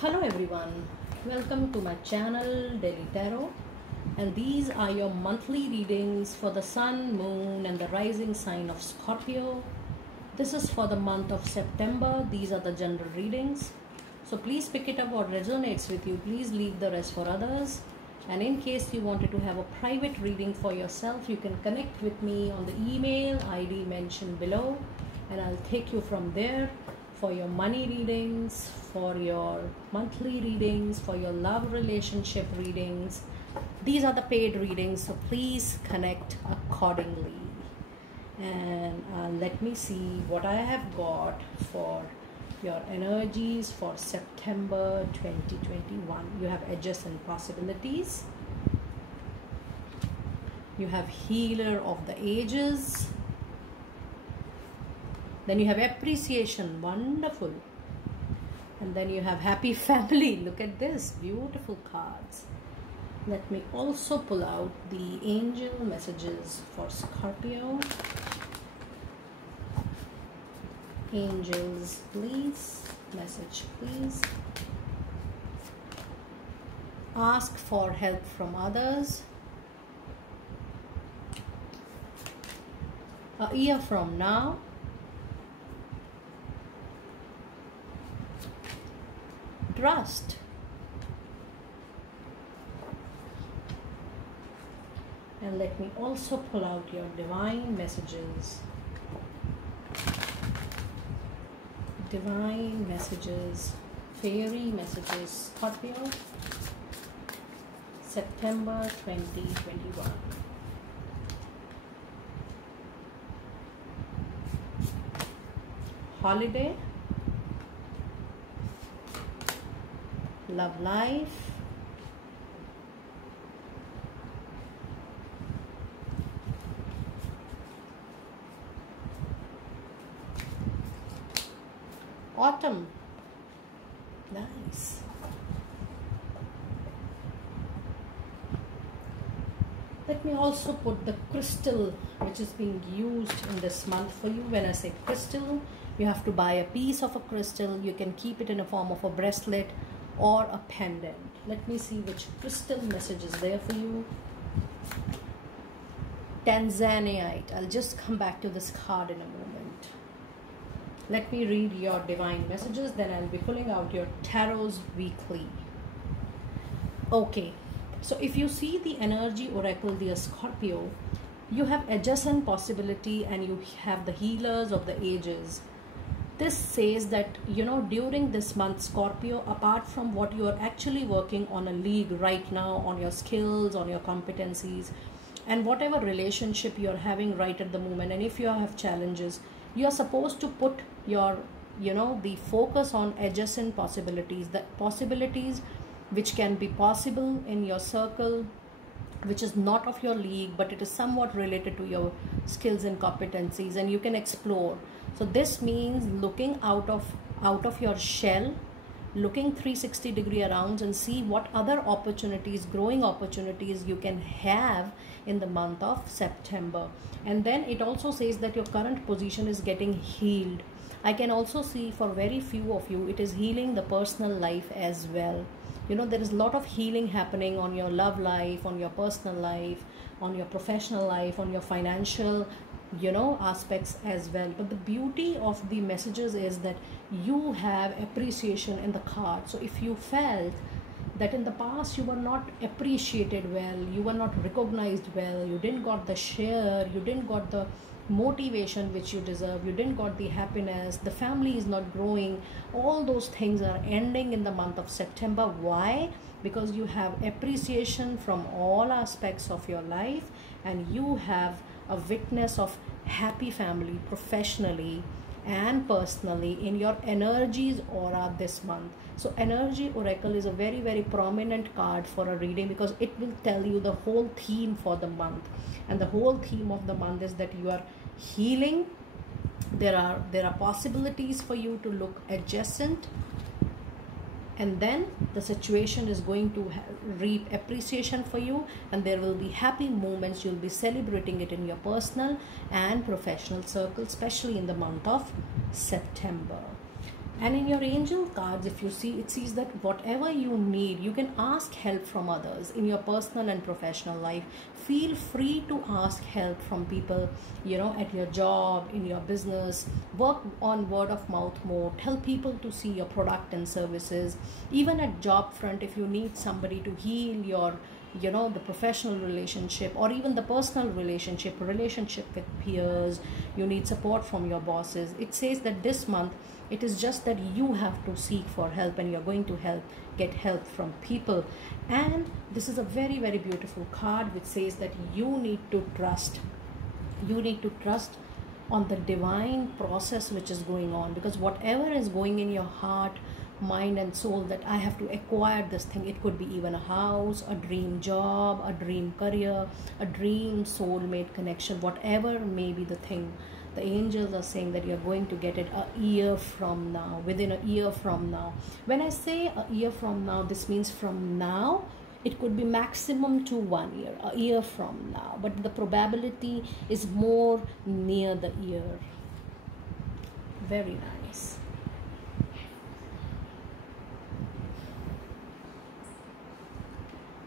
Hello everyone, welcome to my channel Daily Tarot, and these are your monthly readings for the Sun, Moon and the rising sign of Scorpio. This is for the month of September. These are the general readings, so please pick it up what resonates with you. Please leave the rest for others, and in case you wanted to have a private reading for yourself, you can connect with me on the email ID mentioned below, and I'll take you from there for your money readings, for your monthly readings, for your love relationship readings. These are the paid readings, so please connect accordingly. And let me see what I have got for your energies for September 2021. You have adjacent possibilities. You have healer of the ages. Then you have appreciation, wonderful. And then you have happy family. Look at this, beautiful cards. Let me also pull out the angel messages for Scorpio. Angels, please. Message, please. Ask for help from others. A year from now. Trust. And let me also pull out your divine messages. Divine messages, fairy messages, Scorpio, September 2021. Holiday. Love life. Autumn. Nice. Let me also put the crystal which is being used in this month for you. When I say crystal, you have to buy a piece of a crystal. You can keep it in a form of a bracelet or a pendant. Let me see which crystal message is there for you. Tanzanite. I'll just come back to this card in a moment. Let me read your divine messages, then I'll be pulling out your tarots weekly. Okay, so if you see the energy oracle, dear Scorpio, you have adjacent possibility and you have the healers of the ages. This says that, during this month, Scorpio, apart from what you are actually working on a league right now, on your skills, on your competencies, and whatever relationship you are having right at the moment, and if you have challenges, you are supposed to put your, the focus on adjacent possibilities, the possibilities which can be possible in your circle, which is not of your league, but it is somewhat related to your skills and competencies, and you can explore. So this means looking out of your shell, looking 360-degree around and see what other opportunities, growing opportunities you can have in the month of September. And then it also says that your current position is getting healed. I can also see for very few of you, it is healing the personal life as well. There is a lot of healing happening on your love life, on your personal life, on your professional life, on your financial aspects as well. But the beauty of the messages is that you have appreciation in the card. So if you felt that in the past you were not appreciated well, you were not recognized well, you didn't got the share, you didn't got the motivation which you deserve, you didn't got the happiness, the family is not growing, all those things are ending in the month of September. Why? Because you have appreciation from all aspects of your life, and you have a witness of happy family professionally and personally in your energies aura this month. So energy oracle is a very, very prominent card for a reading because it will tell you the whole theme for the month, and the whole theme of the month is that you are healing. There are possibilities for you to look adjacent, and then the situation is going to reap appreciation for you, and there will be happy moments. You'll be celebrating it in your personal and professional circle, especially in the month of September. And in your angel cards, if you see, it says that whatever you need, you can ask help from others in your personal and professional life. Feel free to ask help from people, at your job, in your business. Work on word of mouth more. Tell people to see your product and services. Even at job front, if you need somebody to heal your the professional relationship, or even the personal relationship with peers, you need support from your bosses. It says that this month, it is just that you have to seek for help, and you're going to get help from people. And this is a very, very beautiful card which says that you need to trust on the divine process which is going on, because whatever is going in your heart, mind and soul, that I have to acquire this thing. It could be even a house, a dream job, a dream career, a dream soulmate connection, whatever may be the thing. The angels are saying that you're going to get it a year from now, within a year from now. When I say a year from now, this means from now. It could be maximum to 1 year, a year from now, but the probability is more near the year. Very nice.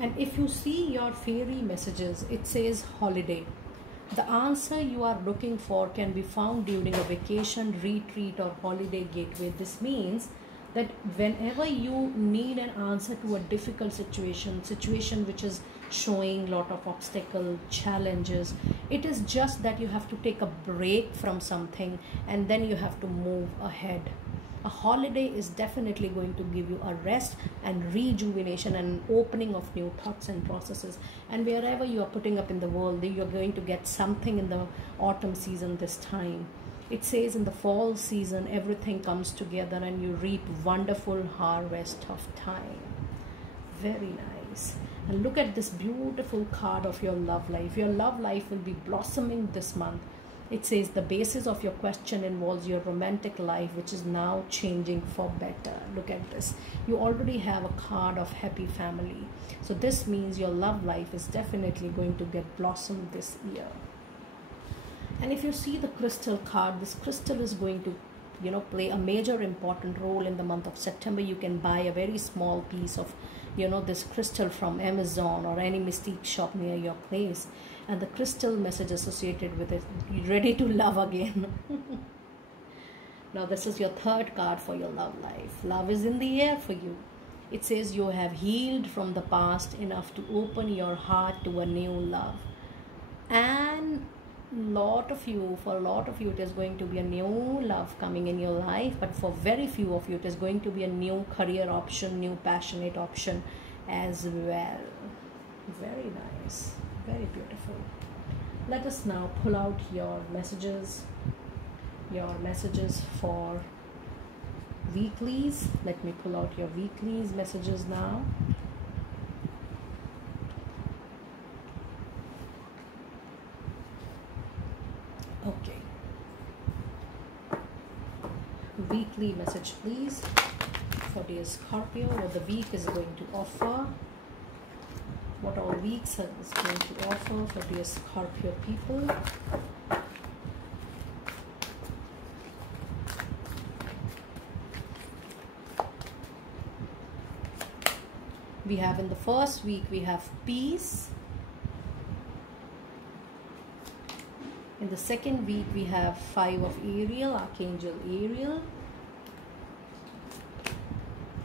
And if you see your fairy messages, it says holiday. The answer you are looking for can be found during a vacation, retreat, or holiday gateway. This means that whenever you need an answer to a difficult situation which is showing lot of obstacle, challenges, it is just that you have to take a break from something and then you have to move ahead. A holiday is definitely going to give you a rest and rejuvenation and opening of new thoughts and processes. And wherever you are putting up in the world, you're going to get something in the autumn season this time. It says in the fall season, everything comes together and you reap wonderful harvest of time. Very nice. And look at this beautiful card of your love life. Your love life will be blossoming this month. It says the basis of your question involves your romantic life, which is now changing for better. Look at this. You already have a card of happy family. So this means your love life is definitely going to get blossomed this year. And if you see the crystal card, this crystal is going to play a major important role in the month of September. You can buy a very small piece of this crystal from Amazon or any Mystique shop near your place, and the crystal message associated with it, ready to love again. Now this is your third card for your love life. Love is in the air for you. It says you have healed from the past enough to open your heart to a new love. And for a lot of you, it is going to be a new love coming in your life, but for very few of you, it is going to be a new career option, new passionate option as well. Very nice, very beautiful. Let us now pull out your messages for weeklies. Let me pull out your weeklies messages now. Okay. Weekly message, please, for dear Scorpio. What the week is going to offer. What all weeks is going to offer for dear Scorpio people. We have in the first week, we have peace. In the second week, we have 5 of Ariel, Archangel Ariel.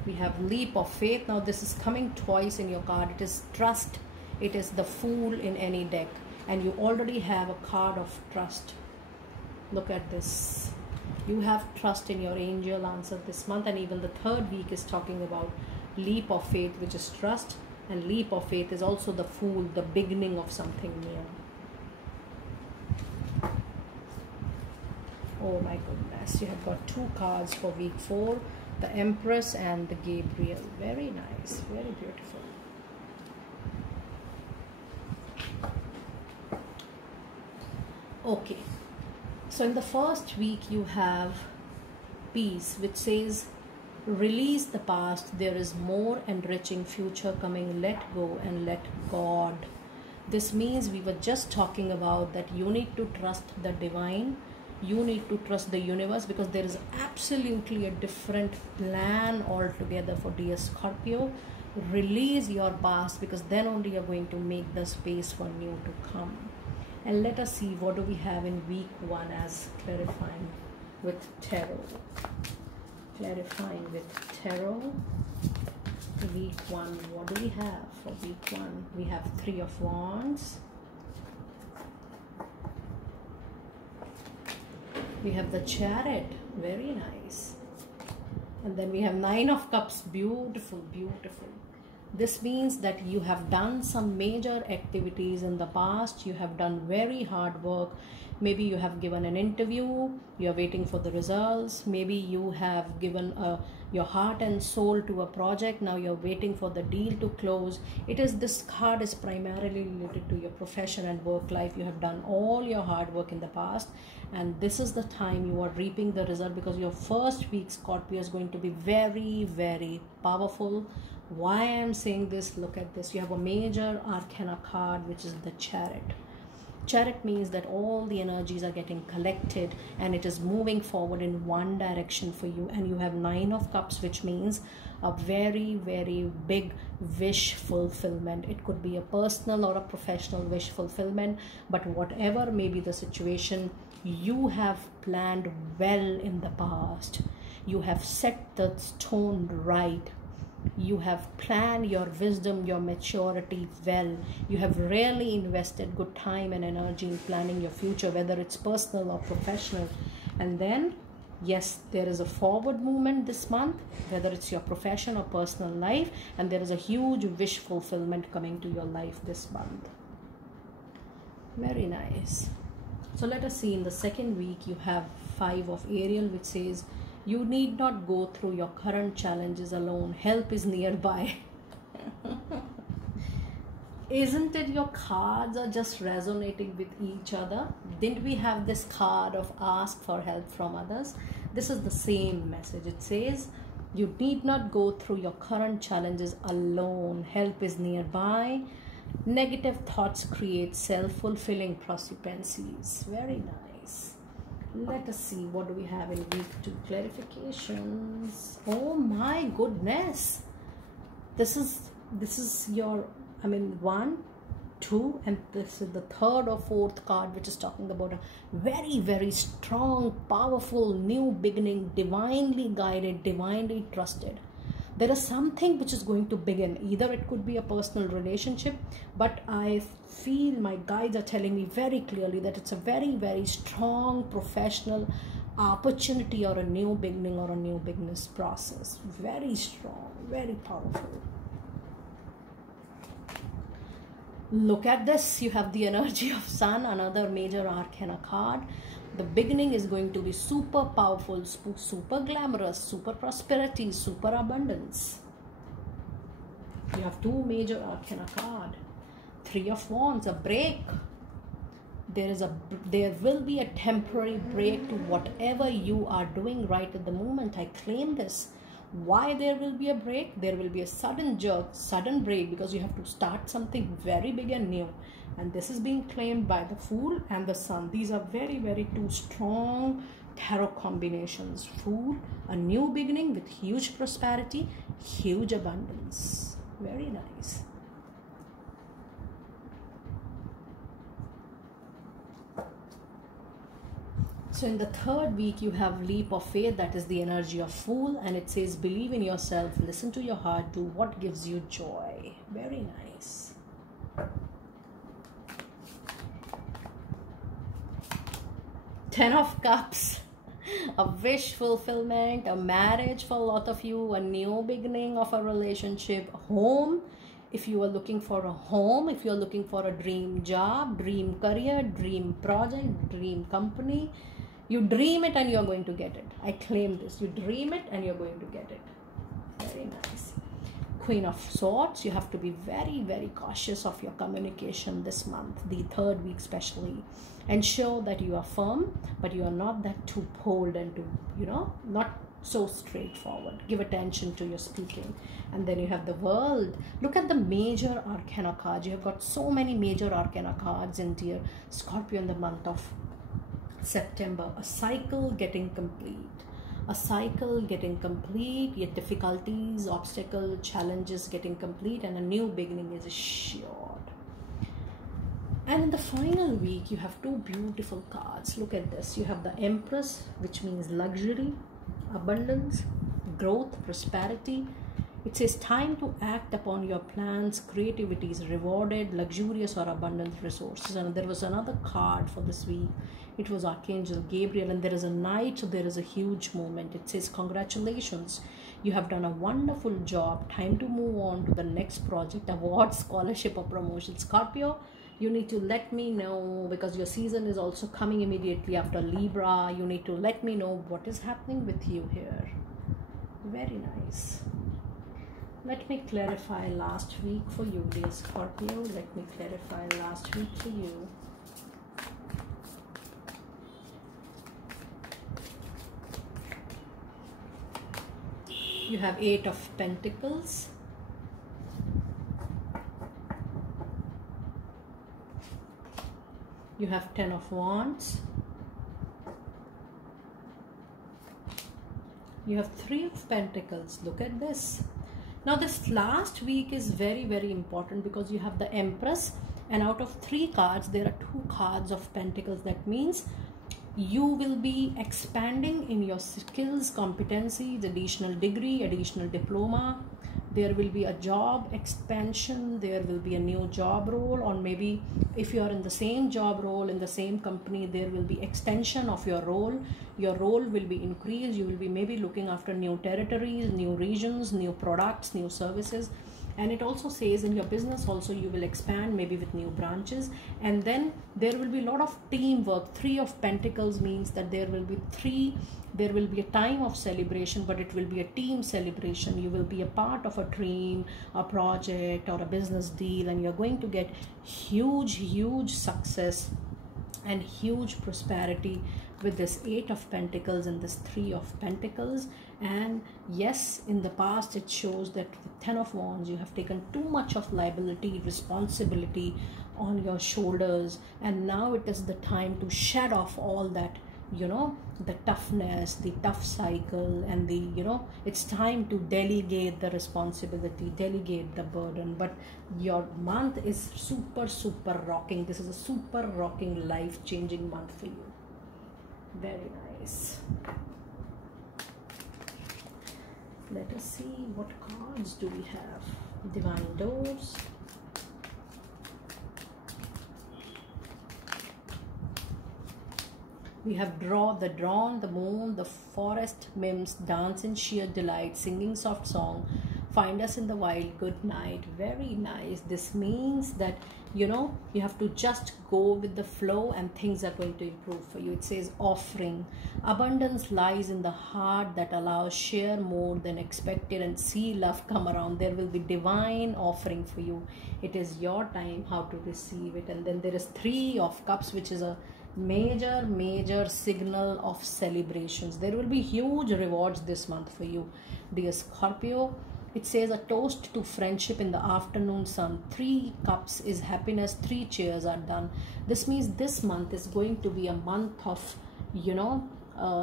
We have leap of faith. Now this is coming twice in your card. It is trust. It is the Fool in any deck. And you already have a card of trust. Look at this. You have trust in your angel answer this month. And even the third week is talking about leap of faith, which is trust. And leap of faith is also the Fool, the beginning of something new. Oh my goodness, you have got 2 cards for week 4, the Empress and the Gabriel. Very nice, very beautiful. Okay, so in the first week you have peace, which says release the past, there is more enriching future coming, let go and let God. This means we were just talking about that you need to trust the divine. You need to trust the universe, because there is absolutely a different plan altogether for dear Scorpio. Release your past, because then only you're going to make the space for new to come. And let us see what do we have in week 1 as clarifying with tarot. Clarifying with tarot. Week 1, what do we have for week 1? We have 3 of Wands. We have the Chariot, very nice. And then we have 9 of Cups, beautiful, beautiful. This means that you have done some major activities in the past. You have done very hard work. Maybe you have given an interview, you are waiting for the results. Maybe you have given your heart and soul to a project. Now you're waiting for the deal to close. This card is primarily related to your profession and work life. You have done all your hard work in the past, and this is the time you are reaping the result, because your first week, Scorpio, is going to be very, very powerful. Why I'm saying this, look at this. You have a major arcana card, which is the Chariot. Chariot means that all the energies are getting collected and it is moving forward in one direction for you. And you have 9 of Cups, which means a very, very big wish fulfillment. It could be a personal or a professional wish fulfillment, but whatever may be the situation, you have planned well in the past. You have set the stone right. You have planned your wisdom, your maturity well. You have really invested good time and energy in planning your future, whether it's personal or professional. And then, yes, there is a forward movement this month, whether it's your profession or personal life, and there is a huge wish fulfillment coming to your life this month. Very nice. So let us see, in the second week, you have 5 of Ariel, which says, you need not go through your current challenges alone. Help is nearby. Isn't it your cards are just resonating with each other? Didn't we have this card of ask for help from others? This is the same message. It says, you need not go through your current challenges alone. Help is nearby. Negative thoughts create self-fulfilling prophecies. Very nice. Let us see, what do we have in week 2? Clarifications. Oh my goodness. This is your, 1, 2, and this is the 3rd or 4th card, which is talking about a very, very strong, powerful new beginning, divinely guided, divinely trusted. There is something which is going to begin. Either it could be a personal relationship, but I feel my guides are telling me very clearly that it's a very, very strong professional opportunity or a new beginning or a new business process. Very strong, very powerful. Look at this. You have the energy of Sun, another major arcana card. The beginning is going to be super powerful, super glamorous, super prosperity, super abundance. You have 2 major arcana cards. 3 of Wands, a break. There will be a temporary break to whatever you are doing right at the moment. I claim this. Why there will be a break? There will be a sudden jerk, sudden break, because you have to start something very big and new. And this is being claimed by the Fool and the Sun. These are very, very 2 strong tarot combinations. Fool, a new beginning with huge prosperity, huge abundance. Very nice. So in the 3rd week, you have leap of faith. That is the energy of Fool. And it says, believe in yourself, listen to your heart, do what gives you joy. Very nice. Ten of Cups, a wish fulfillment, a marriage for a lot of you, a new beginning of a relationship, home. If you are looking for a home, if you are looking for a dream job, dream career, dream project, dream company, you dream it and you are going to get it. I claim this. You dream it and you're going to get it. Very nice. Queen of Swords, you have to be very, very cautious of your communication this month, the 3rd week especially. Ensure that you are firm, but you are not that too bold and too, not so straightforward. Give attention to your speaking. And then you have the World. Look at the major arcana cards. You have got so many major arcana cards in dear Scorpio in the month of September, a cycle getting complete. A cycle getting complete, yet difficulties, obstacles, challenges getting complete, and a new beginning is assured. And in the final week, you have two beautiful cards. Look at this. You have the Empress, which means luxury, abundance, growth, prosperity. It says time to act upon your plans, creativity is rewarded, luxurious or abundant resources. And there was another card for this week. It was Archangel Gabriel, and there is a knight, so there is a huge moment. It says congratulations, you have done a wonderful job. Time to move on to the next project, award, scholarship or promotion. Scorpio, you need to let me know, because your season is also coming immediately after Libra. You need to let me know what is happening with you here. Very nice. Let me clarify last week for you, dear Scorpio. Let me clarify last week for you. You have 8 of Pentacles. You have 10 of Wands. You have 3 of Pentacles. Look at this. Now this last week is very, very important, because you have the Empress, and out of 3 cards, there are 2 cards of Pentacles. That means you will be expanding in your skills, competencies, additional degree, additional diploma. There will be a job expansion. There will be a new job role, or maybe if you are in the same job role in the same company, there will be extension of your role. Your role will be increased. You will be maybe looking after new territories, new regions, new products, new services. And it also says in your business also you will expand, maybe with new branches. And then there will be a lot of teamwork. 3 of Pentacles means that there will be a time of celebration, but it will be a team celebration. You will be a part of a team, a project or a business deal, and you're going to get huge success and huge prosperity with this 8 of Pentacles and this 3 of Pentacles. And yes, in the past it shows that with 10 of Wands you have taken too much of liability, responsibility on your shoulders, and now it is the time to shed off all that, you know, the toughness, the tough cycle, and the, you know, it's time to delegate the responsibility, delegate the burden. But your month is super rocking. This is a super rocking, life-changing month for you. Very nice. Let us see what cards do we have. Divine Doors. We have the dawn, the moon, the forest, mims, dance in sheer delight, singing soft song, find us in the wild, good night. Very nice. This means that, you know, you have to just go with the flow and things are going to improve for you. It says offering. Abundance lies in the heart that allows share more than expected and see love come around. There will be divine offering for you. It is your time how to receive it. And then there is 3 of Cups, which is a major signal of celebrations. There will be huge rewards this month for you, dear Scorpio. It says a toast to friendship in the afternoon sun. 3 cups is happiness, 3 cheers are done. This means this month is going to be a month of, you know,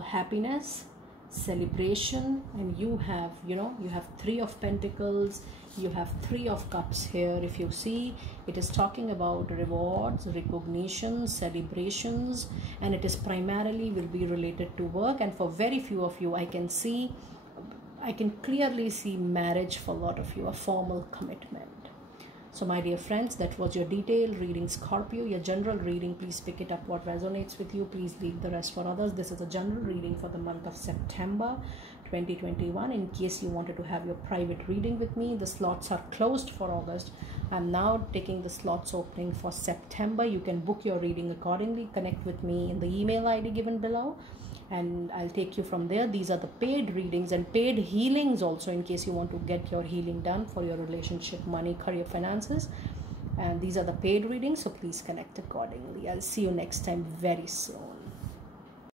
happiness, celebration. And you have, you know, you have 3 of Pentacles, you have 3 of Cups here. If you see, it is talking about rewards, recognition, celebrations, and it is primarily will be related to work. And for very few of you, I can clearly see marriage for a lot of you, a formal commitment. So my dear friends, that was your detailed reading, Scorpio. Your general reading, please pick it up what resonates with you. Please leave the rest for others. This is a general reading for the month of September 2021. In case you wanted to have your private reading with me, the slots are closed for August. I'm now taking the slots opening for September. You can book your reading accordingly. Connect with me in the email ID given below, and I'll take you from there. These are the paid readings and paid healings also, in case you want to get your healing done for your relationship, money, career, finances. And these are the paid readings, so please connect accordingly. I'll see you next time very soon.